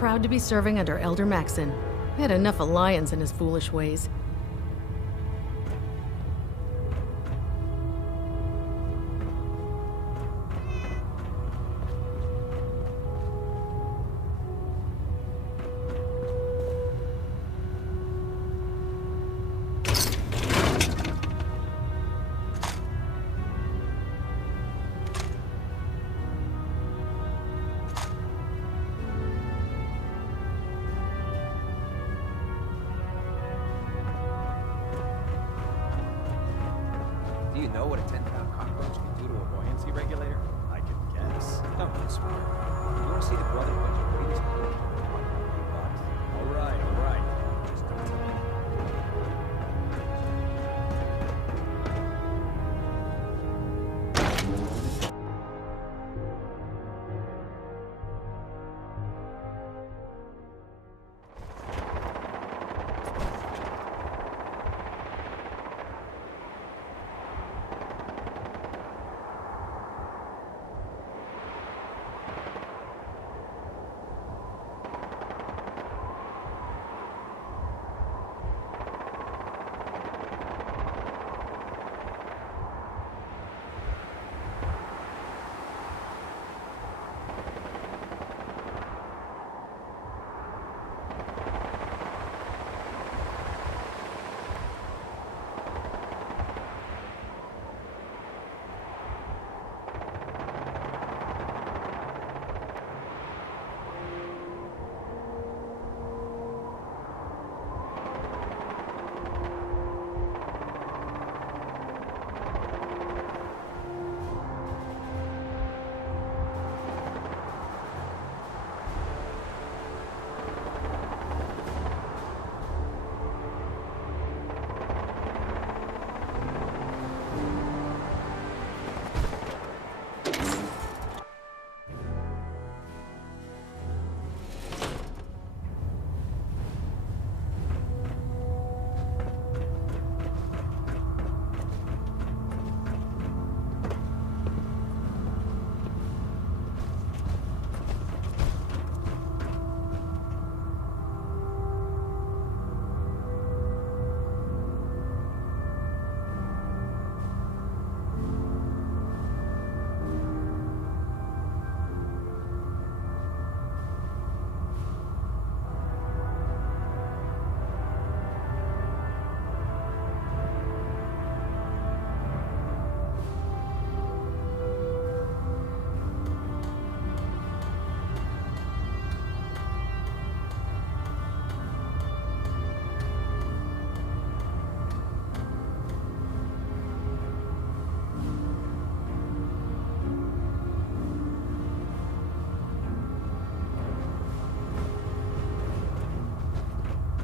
proud to be serving under Elder Maxon. I had enough of Lyons and his foolish ways. Do you know what a 10-pound cockroach can do to a buoyancy regulator? I can guess. Don't be smart. You want to see the Brotherhood's greatest move? All right. Just don't tell me.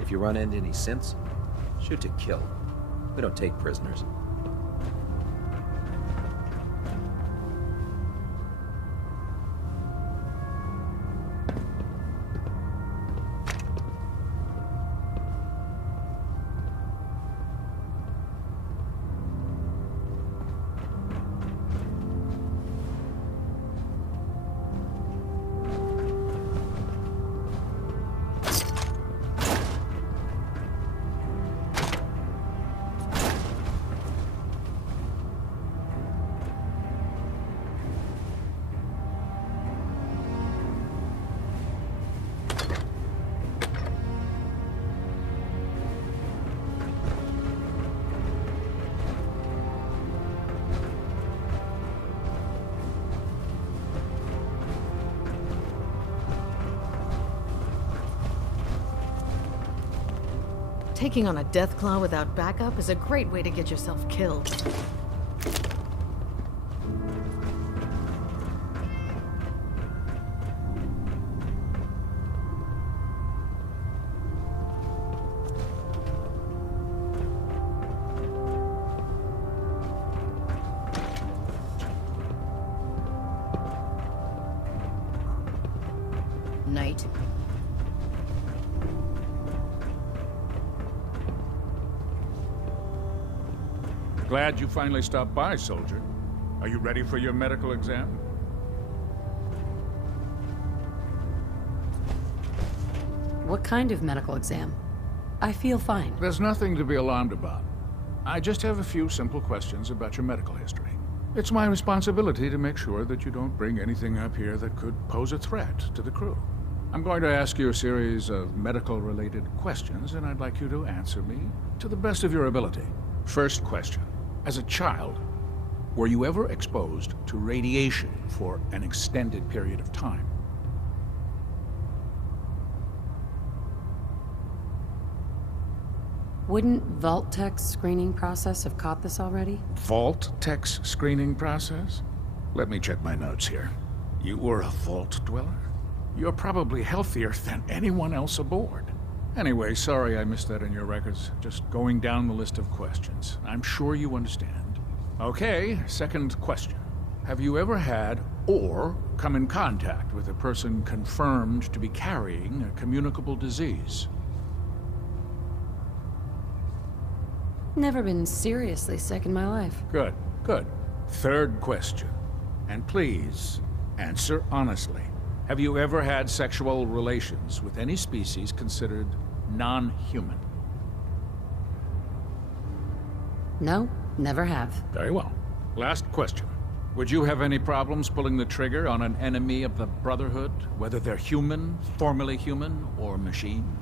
If you run into any synths, shoot to kill. We don't take prisoners. Taking on a Deathclaw without backup is a great way to get yourself killed. Knight. Glad you finally stopped by, soldier. Are you ready for your medical exam? What kind of medical exam? I feel fine. There's nothing to be alarmed about. I just have a few simple questions about your medical history. It's my responsibility to make sure that you don't bring anything up here that could pose a threat to the crew. I'm going to ask you a series of medical-related questions, and I'd like you to answer me to the best of your ability. First question. As a child, were you ever exposed to radiation for an extended period of time? Wouldn't Vault-Tech's screening process have caught this already? Vault-Tech's screening process? Let me check my notes here. You were a Vault Dweller? You're probably healthier than anyone else aboard. Anyway, sorry I missed that in your records. Just going down the list of questions. I'm sure you understand. Okay, second question. Have you ever had or come in contact with a person confirmed to be carrying a communicable disease? Never been seriously sick in my life. Good, good. Third question. And please, answer honestly. Have you ever had sexual relations with any species considered non-human? No, never have. Very well. Last question. Would you have any problems pulling the trigger on an enemy of the Brotherhood, whether they're human, formerly human, or machine?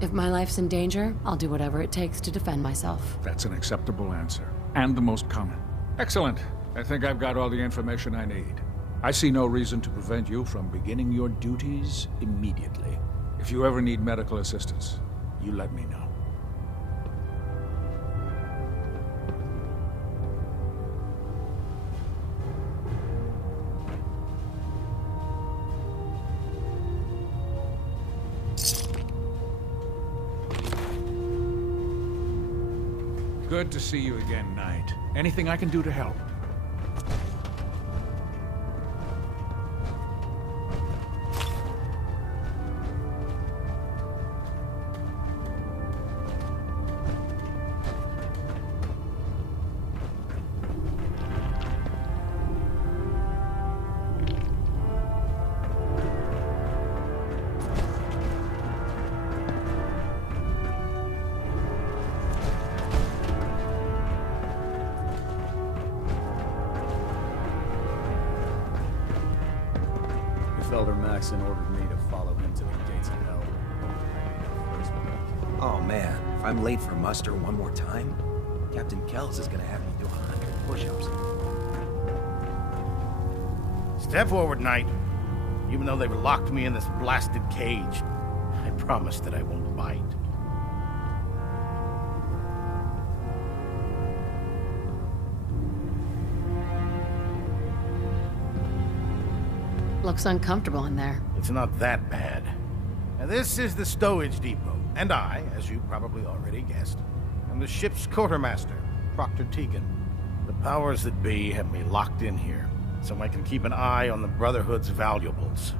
If my life's in danger, I'll do whatever it takes to defend myself. That's an acceptable answer, and the most common. Excellent. I think I've got all the information I need. I see no reason to prevent you from beginning your duties immediately. If you ever need medical assistance, you let me know. Good to see you again, Knight. Anything I can do to help? Elder Maxon ordered me to follow him to the gates of hell. Oh man, if I'm late for muster one more time, Captain Kells is gonna have me do 100 push-ups. Step forward, Knight. Even though they've locked me in this blasted cage, I promise that I won't bite. Looks uncomfortable in there. It's not that bad. Now, this is the stowage depot, and I, as you probably already guessed, am the ship's quartermaster, Proctor Tegan. The powers that be have me locked in here, so I can keep an eye on the Brotherhood's valuables.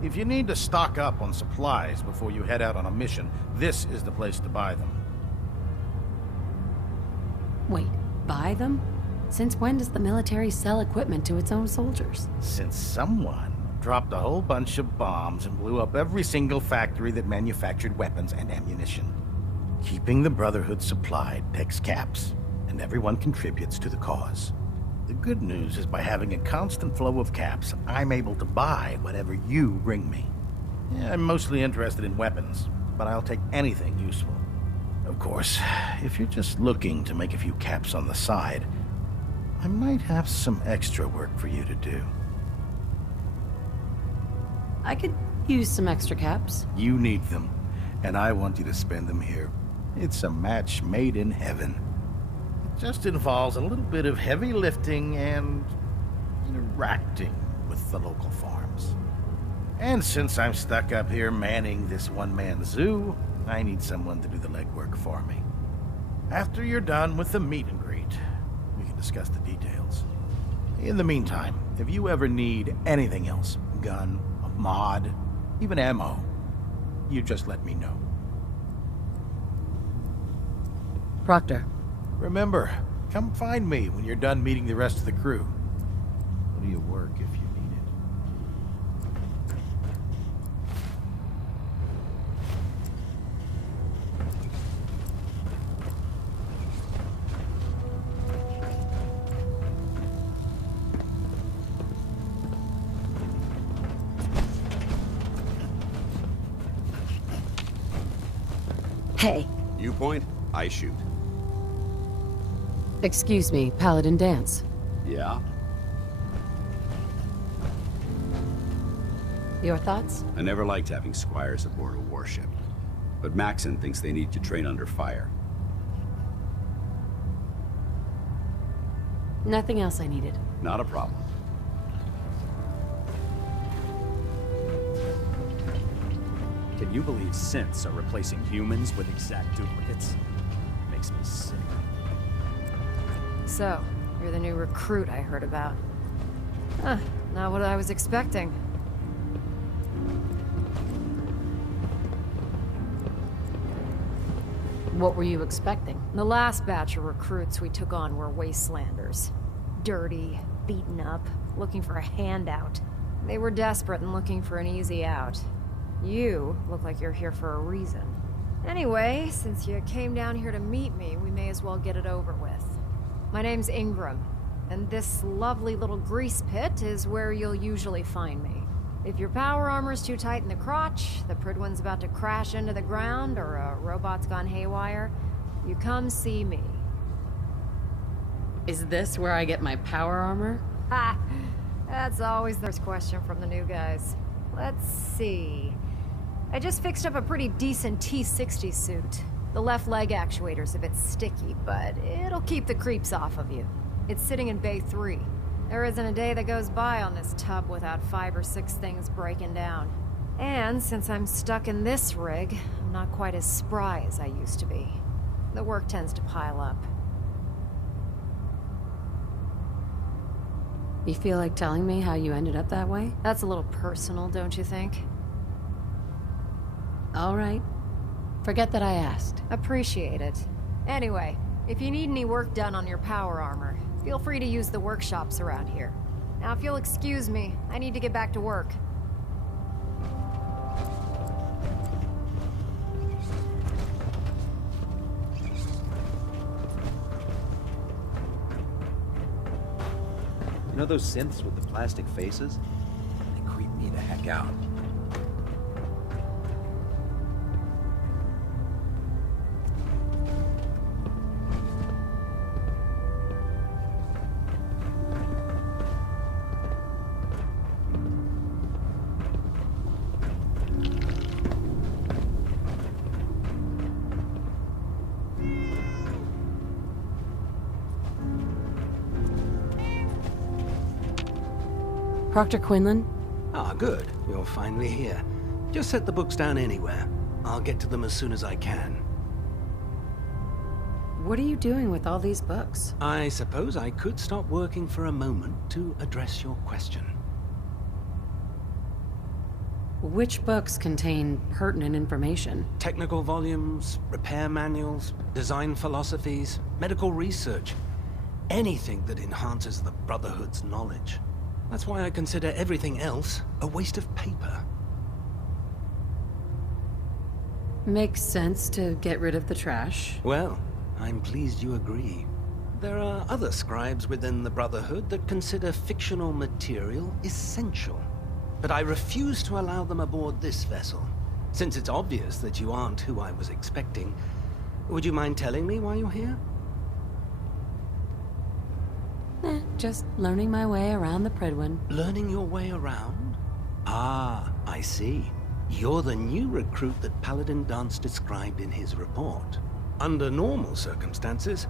If you need to stock up on supplies before you head out on a mission, this is the place to buy them. Wait, buy them? Since when does the military sell equipment to its own soldiers? Since someone dropped a whole bunch of bombs and blew up every single factory that manufactured weapons and ammunition. Keeping the Brotherhood supplied takes caps, and everyone contributes to the cause. The good news is by having a constant flow of caps, I'm able to buy whatever you bring me. Yeah, I'm mostly interested in weapons, but I'll take anything useful. Of course, if you're just looking to make a few caps on the side, I might have some extra work for you to do. I could use some extra caps. You need them, and I want you to spend them here. It's a match made in heaven. It just involves a little bit of heavy lifting and interacting with the local farms. And since I'm stuck up here manning this one-man zoo, I need someone to do the legwork for me. After you're done with the meet and greet, we can discuss the details. In the meantime, if you ever need anything else, gun, a mod, even ammo, you just let me know. Proctor, Remember, come find me when you're done meeting the rest of the crew. Go to your work if you need it. Hey, You point, I shoot. excuse me, Paladin Dance. Yeah? Your thoughts? I never liked having squires aboard a warship. But Maxon thinks they need to train under fire. Nothing else I needed. Not a problem. Can you believe synths are replacing humans with exact duplicates? Makes me sick. So, you're the new recruit I heard about. Huh, not what I was expecting. What were you expecting? The last batch of recruits we took on were wastelanders. Dirty, beaten up, looking for a handout. They were desperate and looking for an easy out. You look like you're here for a reason. Anyway, since you came down here to meet me, we may as well get it over with. My name's Ingram, and this lovely little grease pit is where you'll usually find me. If your power armor's too tight in the crotch, the Pridwen's about to crash into the ground, or a robot's gone haywire, you come see me. Is this where I get my power armor? Ha! That's always the first question from the new guys. Let's see. I just fixed up a pretty decent T-60 suit. The left leg actuator's a bit sticky, but it'll keep the creeps off of you. It's sitting in Bay 3. There isn't a day that goes by on this tub without 5 or 6 things breaking down. And since I'm stuck in this rig, I'm not quite as spry as I used to be. The work tends to pile up. You feel like telling me how you ended up that way? That's a little personal, don't you think? All right. Forget that I asked. Appreciate it. Anyway, if you need any work done on your power armor, feel free to use the workshops around here. Now, if you'll excuse me, I need to get back to work. You know those synths with the plastic faces? They creep me the heck out. Proctor Quinlan? Ah, good. You're finally here. Just set the books down anywhere. I'll get to them as soon as I can. What are you doing with all these books? I suppose I could stop working for a moment to address your question. Which books contain pertinent information? Technical volumes, repair manuals, design philosophies, medical research. Anything that enhances the Brotherhood's knowledge. That's why I consider everything else a waste of paper. Makes sense to get rid of the trash. Well, I'm pleased you agree. There are other scribes within the Brotherhood that consider fictional material essential. But I refuse to allow them aboard this vessel. Since it's obvious that you aren't who I was expecting, would you mind telling me why you're here? Just learning my way around the Pridwen. Learning your way around? Ah, I see. You're the new recruit that Paladin Dance described in his report. Under normal circumstances,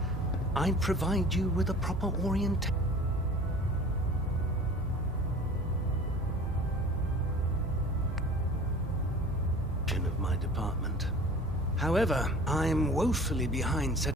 I'd provide you with a proper orientation of my department. However, I'm woefully behind setting